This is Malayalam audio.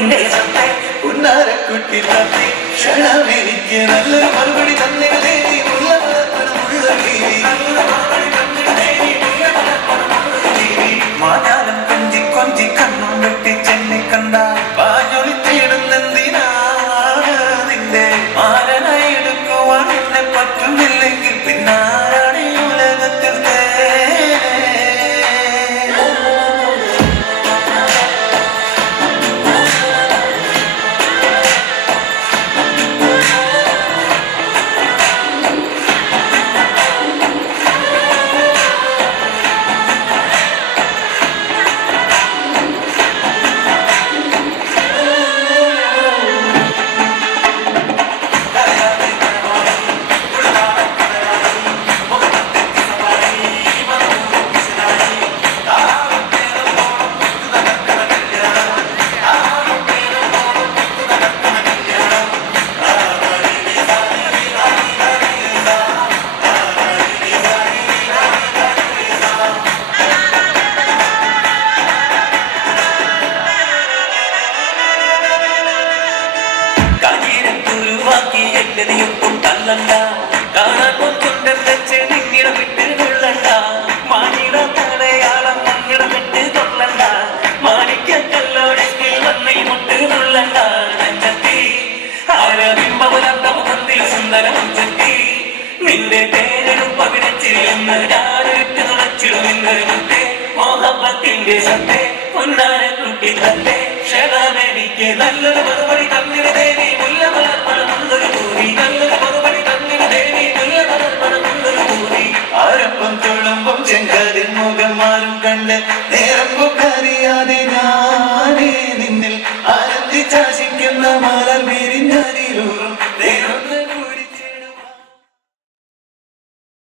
പത്തിന്റെ സത്തെ ഉന്നാരക്കുട്ടി തത്തി ക്ഷണമെനിക്ക് നല്ലൊരു മറുപടി തന്നിടേ മാതാലം കൊഞ്ചി കൊഞ്ചി കണ്ണും വെട്ടി ചെന്നി കണ്ട പാചൊലി തേടുന്നെന്തിനാണ് നിന്റെ മാരനായി എടുക്കുവാൻ എന്നെ പറ്റുന്നില്ലെങ്കിൽ പിന്നാരാണ് ഈ ഉലകത്തിൽ തല്ലണ്ട കാണാൻ കൊച്ചുണ്ടെന്ന് ചെന്നിടം വിട്ട് കൊള്ളണ്ട മാനിട തടയാളം മണ്ണിടം വിട്ട് കൊള്ളണ്ട മാണിക്കല്ലോടെങ്കിൽ വന്നീ മുട്ട് കൊള്ളണ്ട നെഞ്ചത്തി ആരബിംബമുലർന്ന മുഖത്തിൽ സുന്ദരം ചെത്തി നിന്റെ പേരെടുപ്പ് അഭിനച്ചിരുന്ന് ഞാനൊരുട്ട് തുണച്ചിടുമെന്നൊരു മുട്ടേ മോഹബത്തിന്റെ സത്തെ പൊന്നാര കുട്ടി തന്റെ ക്ഷണമെനിക്ക് നല്ലൊരു മറുപടി തന്നിട ദേവി മുല്ലമലർപ്പണമുള്ളൊരു പൂരി നല്ലൊരു മറുപടി തന്നിട ദേവി മുല്ലമലർപ്പണമുള്ളൊരു പൂരി ആരപ്പം തുളുമ്പും ചെങ്കാരിൽ മുഖം മാറും കണ്ട് നേരം പൊക്കറിയാതെ ഞാനേ നിന്നിൽ ആനന്ദിച്ചാശിക്കുന്ന മലർ വീരിഞ്ഞാരിലൂറും